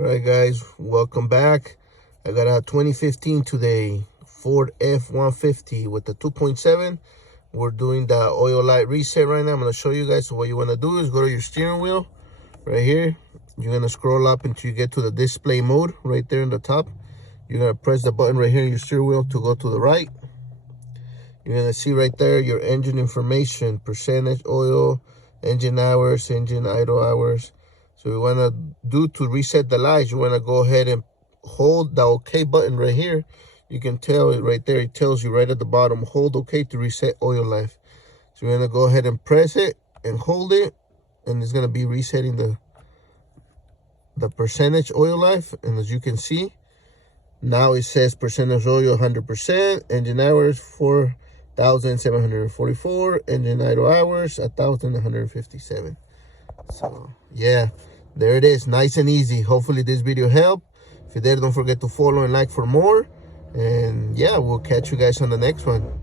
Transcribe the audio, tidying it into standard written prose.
All right, guys, welcome back. I got a 2015 today, Ford F-150 with the 2.7. We're doing the oil light reset right now. I'm going to show you guys. So what you want to do is go to your steering wheel right here. You're going to scroll up until you get to the display mode right there in the top. You're going to press the button right here in your steering wheel to go to the right. You're going to see right there your engine information, percentage oil, engine hours, engine idle hours. So we want to do to reset the lights, you want to go ahead and hold the OK button right here. You can tell it right there. It tells you right at the bottom, hold OK to reset oil life. So we're going to go ahead and press it and hold it. And it's going to be resetting the percentage oil life. And as you can see, now it says percentage oil 100%, engine hours 4,744, engine idle hours 1,157. So yeah, there it is, nice and easy. Hopefully this video helped. If you did, don't forget to follow and like for more. And yeah, we'll catch you guys on the next one.